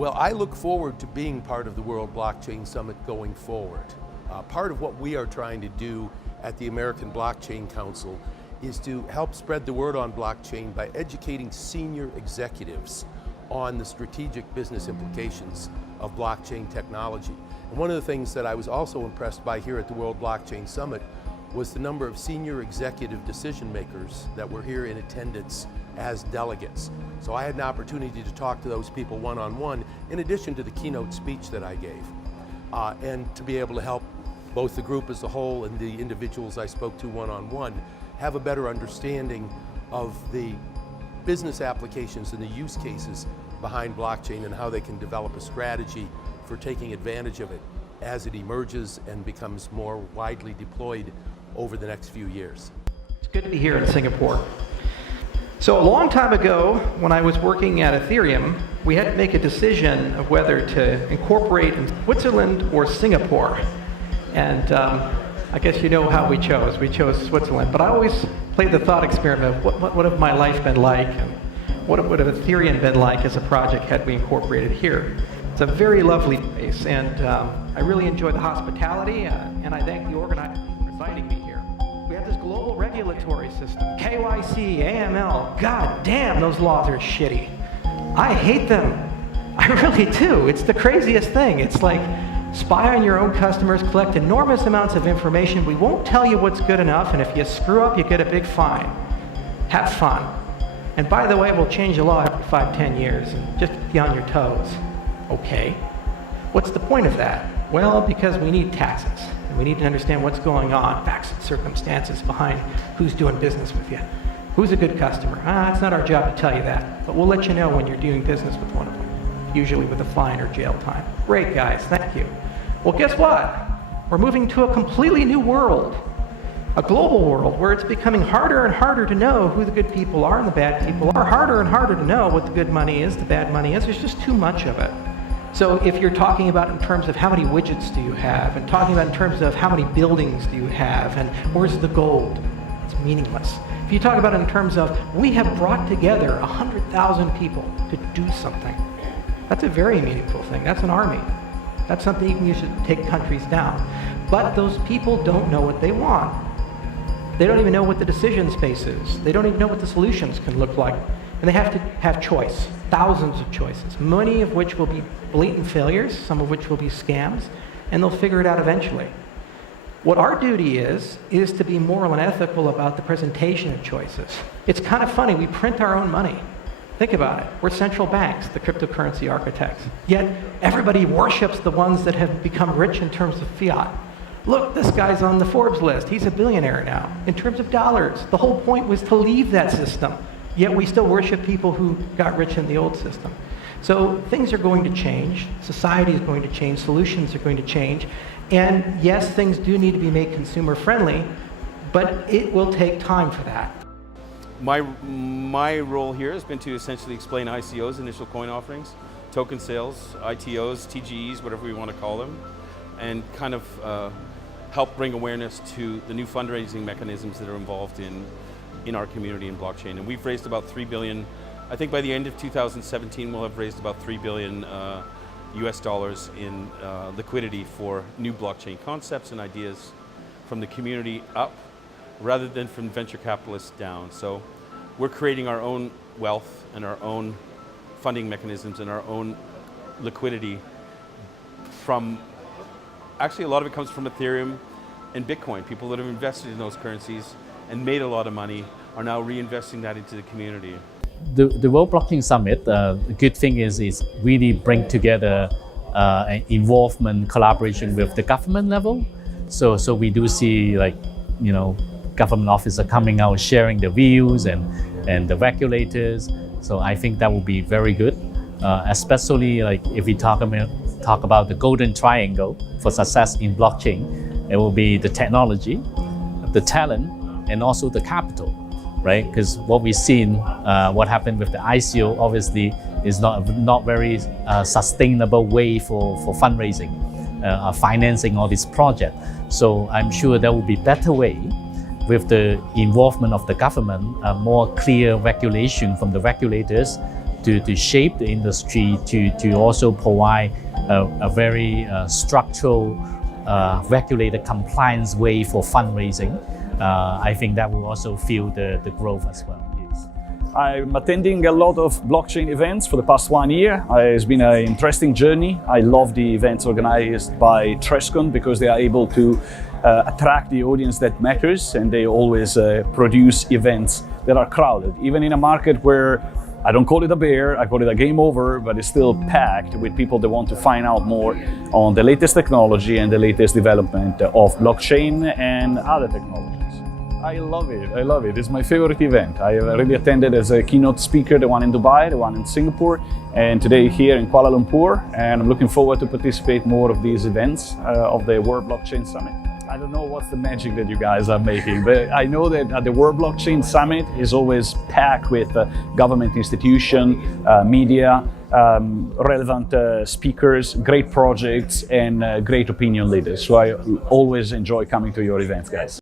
Well, I look forward to being part of the World Blockchain Summit going forward. Part of what we are trying to do at the American Blockchain Council is to help spread the word on blockchain by educating senior executives on the strategic business implications of blockchain technology. And one of the things that I was also impressed by here at the World Blockchain Summit was the number of senior executive decision makers that were here in attendance as delegates. So I had an opportunity to talk to those people one-on-one in addition to the keynote speech that I gave, and to be able to help both the group as a whole and the individuals I spoke to one-on-one have a better understanding of the business applications and the use cases behind blockchain and how they can develop a strategy for taking advantage of it as it emerges and becomes more widely deployed over the next few years. It's good to be here in Singapore. So a long time ago, when I was working at Ethereum, we had to make a decision of whether to incorporate in Switzerland or Singapore. And I guess you know how we chose. We chose Switzerland. But I always played the thought experiment of what would have my life been like, and what would have Ethereum been like as a project had we incorporated here. It's a very lovely place, and I really enjoy the hospitality, and I thank the organizers for inviting me here. We have this global regulatory system, KYC, AML. God damn, those laws are shitty. I hate them. I really do. It's the craziest thing. It's like spy on your own customers, collect enormous amounts of information. We won't tell you what's good enough, and if you screw up, you get a big fine. Have fun. And by the way, we'll change the law every 5-10 years, and just be on your toes. Okay. What's the point of that? Well, because we need taxes. And we need to understand what's going on, facts and circumstances behind who's doing business with you. Who's a good customer? It's not our job to tell you that, but we'll let you know when you're doing business with one of them, usually with a fine or jail time. Great, guys, thank you. Well, guess what? We're moving to a completely new world, a global world where it's becoming harder and harder to know who the good people are and the bad people are, harder and harder to know what the good money is, the bad money is. There's just too much of it. So if you're talking about in terms of how many widgets do you have, and talking about in terms of how many buildings do you have, and where's the gold, it's meaningless. If you talk about it in terms of we have brought together 100,000 people to do something, that's a very meaningful thing. That's an army. That's something you can use to take countries down. But those people don't know what they want. They don't even know what the decision space is. They don't even know what the solutions can look like. And they have to have choice, thousands of choices, many of which will be blatant failures, some of which will be scams, and they'll figure it out eventually. What our duty is to be moral and ethical about the presentation of choices. It's kind of funny, we print our own money. Think about it. We're central banks, the cryptocurrency architects. Yet everybody worships the ones that have become rich in terms of fiat. Look, this guy's on the Forbes list. He's a billionaire now. In terms of dollars, the whole point was to leave that system. Yet we still worship people who got rich in the old system. So things are going to change. Society is going to change. Solutions are going to change. And yes, things do need to be made consumer friendly, but it will take time for that. My role here has been to essentially explain ICOs, initial coin offerings, token sales, ITOs, TGEs, whatever we want to call them, and kind of help bring awareness to the new fundraising mechanisms that are involved in our community in blockchain. And we've raised about $3 billion. I think by the end of 2017, we'll have raised about $3 billion US dollars in liquidity for new blockchain concepts and ideas from the community up, rather than from venture capitalists down. So we're creating our own wealth and our own funding mechanisms and our own liquidity from, actually a lot of it comes from Ethereum and Bitcoin. People that have invested in those currencies and made a lot of money are now reinvesting that into the community. The World Blockchain Summit, the good thing is really bring together an involvement, collaboration with the government level. So we do see, like, you know, government officers coming out sharing their views and the regulators. So I think that will be very good, especially like if we talk about the golden triangle for success in blockchain. It will be the technology, the talent, and also the capital, right? Because what we've seen, what happened with the ICO, obviously, is not very sustainable way for fundraising, financing all this project. So I'm sure there will be better way with the involvement of the government, more clear regulation from the regulators to shape the industry, to also provide a very structural, regulated compliance way for fundraising. I think that will also fuel the growth as well. I'm attending a lot of blockchain events for the past 1 year. It's been an interesting journey. I love the events organized by Trescon because they are able to attract the audience that matters, and they always produce events that are crowded. Even in a market where I don't call it a bear, I call it a game over, but it's still packed with people that want to find out more on the latest technology and the latest development of blockchain and other technologies. I love it. I love it. It's my favorite event. I already attended as a keynote speaker, the one in Dubai, the one in Singapore, and today here in Kuala Lumpur. And I'm looking forward to participate more of these events of the World Blockchain Summit. I don't know what's the magic that you guys are making, but I know that at the World Blockchain Summit is always packed with government institution, media, relevant speakers, great projects, and great opinion leaders. So I always enjoy coming to your events, guys.